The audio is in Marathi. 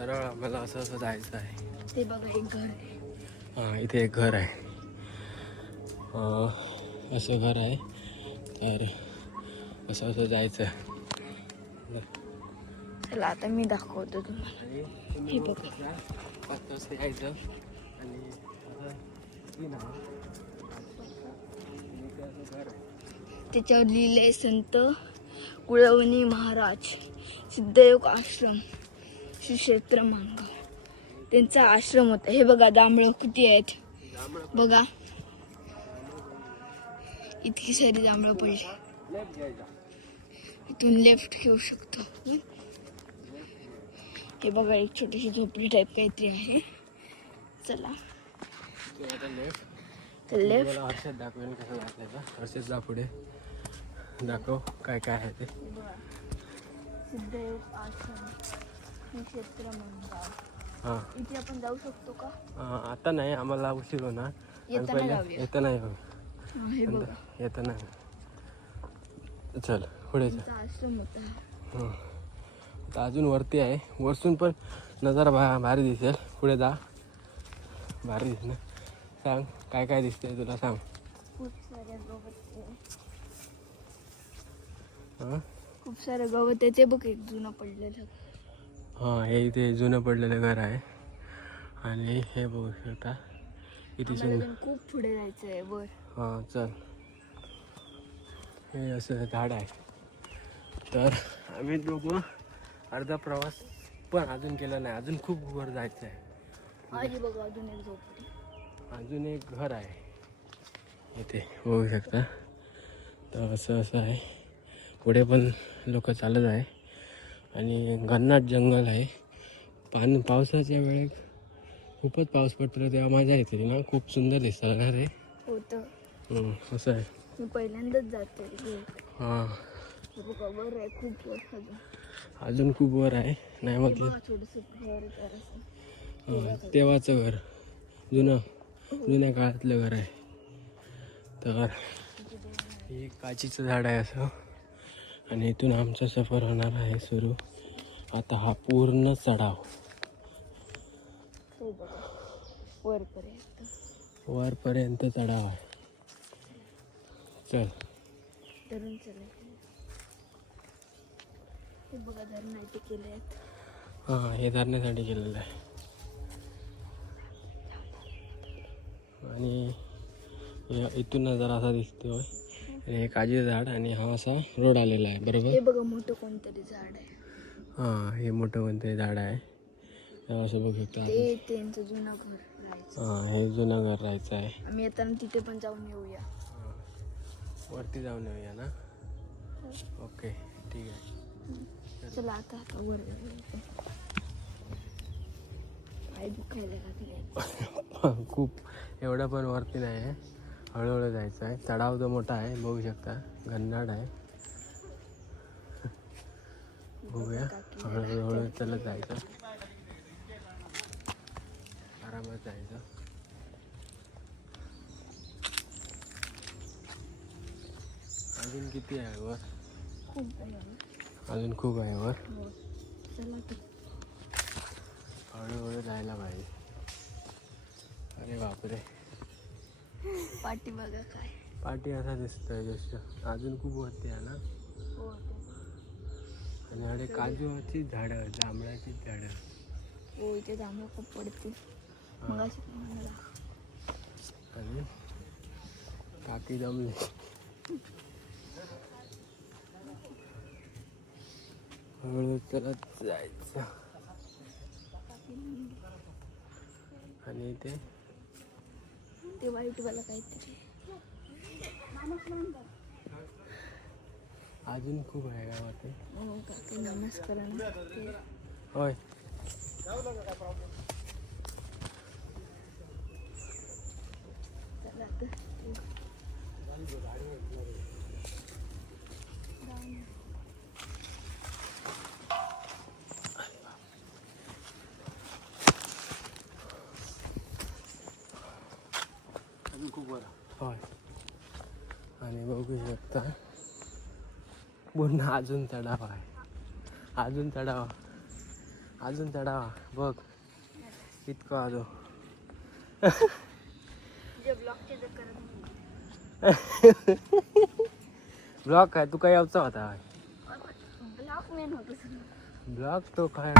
सरळ आम्हाला असं असं जायचं आहे. ते बघा एक घर आहे. हां इथे एक घर आहे. असं घर आहे. तर असं असं जायचं. चला आता मी दाखवतो तुम्हाला. हे बघा 5 वाजता यायचं आणि घर आहे. त्याच्यावर लिहिलंय संत कुळवणी महाराज सिद्धयोग आश्रम श्री क्षेत्र मांग. त्यांचा आश्रम होता. हे बघा जांभळं किती आहेत बघा. इतकी सारी जांभळं पडली. इथून लेफ्ट घेऊ शकतो. हे बघा एक छोटीशी झोपडी टाईप काहीतरी आहे. चला तर लेफ्ट. हर्षद दाखवेल कसं दाखवायचं. हर्षद जा पुढे दाखव काय काय आहे ते. सिद्धयोग आश्रम श्री क्षेत्र मांग. हां इथे आपण जाऊ शकतो का? आता नाही, आम्हाला उशीर होणार. येताना जाऊया. येतं नाही हे बघा येतं नाही. चल पुढे चल. त्यांचा आश्रम होता. हां आता अजून वरती आहे. वरतून पण नजारा भारी दिसेल. पुढे जा. भारी दिसणार. सांग काय काय दिसतंय तुला, सांग. खूप सारे गवत आहे. हां खूप सारं गवत आहे. ते बघ एक जुनं पडलेलं. हां हे इथे जुनं पडलेलं घर आहे. आणि हे बघू शकता किती सुंदर. खूप पुढे जायचं आहे वर. हां चल. हे असं झाड आहे. तर आम्ही दोघं अर्धा प्रवास पण अजून केला नाही. अजून खूप वर जायचं आहे. आधी बघा अजून एक झोपडी. अजून एक घर आहे इथे बघू शकता. तर असं असं आहे. पुढे पण लोक चालत आहे आणि घनदाट जंगल आहे. पावसाच्या वेळेत खूपच पाऊस पडतो तेव्हा मजा येते ना. खूप सुंदर दिसतं ना रे. होतं. असं आहे. मी पहिल्यांदाच जाते. हां बघा वर आहे खूप वर. अजून खूप वर आहे. नाही म्हटलं थोडंसं घर तेव्हाचं घर जुन्या काळातलं घर आहे. तर हे काचीचं झाड आहे असं. आणि इथून आमचा सफर होणार आहे सुरू. आता हा पूर्ण चढाव वरपर्यंत चढाव आहे. चल धरून चालायचं. हे बघा धरण आहे ते केले आहेत. हां हे धरण्यासाठी केलेलं आहे. आणि इथून नजारा असा दिसतोय. आणि हे काजीचं झाड आणि हा असा रोड आलेला आहे बरोबर. हे बघा मोठं कोणतरी झाड आहे. हां हे मोठं कोणतरी झाड आहे असं बघू शकता. ते त्यांचं जुनं घर राहायचं. हां हे जुनं घर राहायचं आहे. आम्ही येताना तिथे पण जाऊन येऊया. वरती जाऊन येऊया ना. ओके ठीक आहे. चला आता वर पाय दुखायला लागले. खूप एवढं पण वरती नाही आहे. हळूहळू जायचं आहे. चढाव जो मोठा आहे बघू शकता. घनदाट आहे. बघूया हळूहळू चलत जायचं. आरामात जायचं. अजून किती आहे वर? अजून खूप आहे वर. हळूहळू जायला पाहिजे. अरे बापरे पाठी बघा काय. पाठी असा दिसतोय जसं. अजून खूप वरती आहे ना. आणि अरे काजूची झाडं, जांभळाची झाडं. हो इथे जांभळं खूप पडतील. आणि काकी जमली. हळूहळू चलत जायचं. आणि ते वाईट वाला काहीतरी अजून खूप आहे गावात. काकी नमस्कार. होय होय. आणि बघू शकता पुन्हा अजून चढाव आहे. अजून चढाव अजून चढावा बघ इतकं आलो. ब्लॉक काय तू काय यावचा होता ब्लॉक मेन होतो ब्लॉक तो काय